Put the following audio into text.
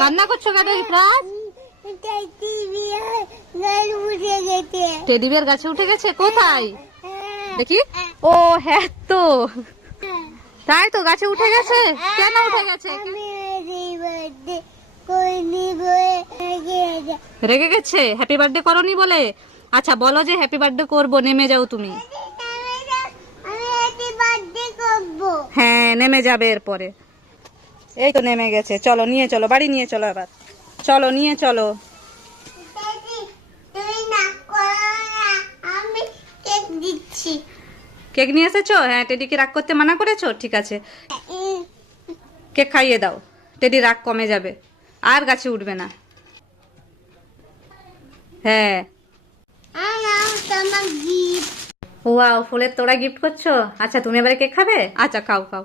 কান্না করছো কেন ইফরাজ? টেডি বিয়ার গাছে উঠে গেছে? কোথায় দেখি। ও হ্যাঁ তো, তাই তো গাছে উঠে গেছে। কেন উঠে গেছে? রেগে গেছে হ্যাপি বার্থডে করনি বলে? আচ্ছা বলো যে হ্যাপি বার্থডে করবো, নেমে যাও তুমি। হ্যাঁ নেমে যাবে এরপরে। এই তো নেমে গেছে, চলো নিয়ে চলো, বাড়ি নিয়ে চলো এবার, চলো নিয়ে চলো। কেক নিয়ে এসেছো? হ্যাঁ টেডিকে রাগ করতে মানা করেছো? ঠিক আছে কেক খাইয়ে দাও, টেডি রাগ কমে যাবে, আর গাছে উঠবে না। হ্যাঁ ওয়াও, ফুলের তোড়া গিফট করছো? আচ্ছা তুমি এবারে কেক খাবে? আচ্ছা খাও খাও।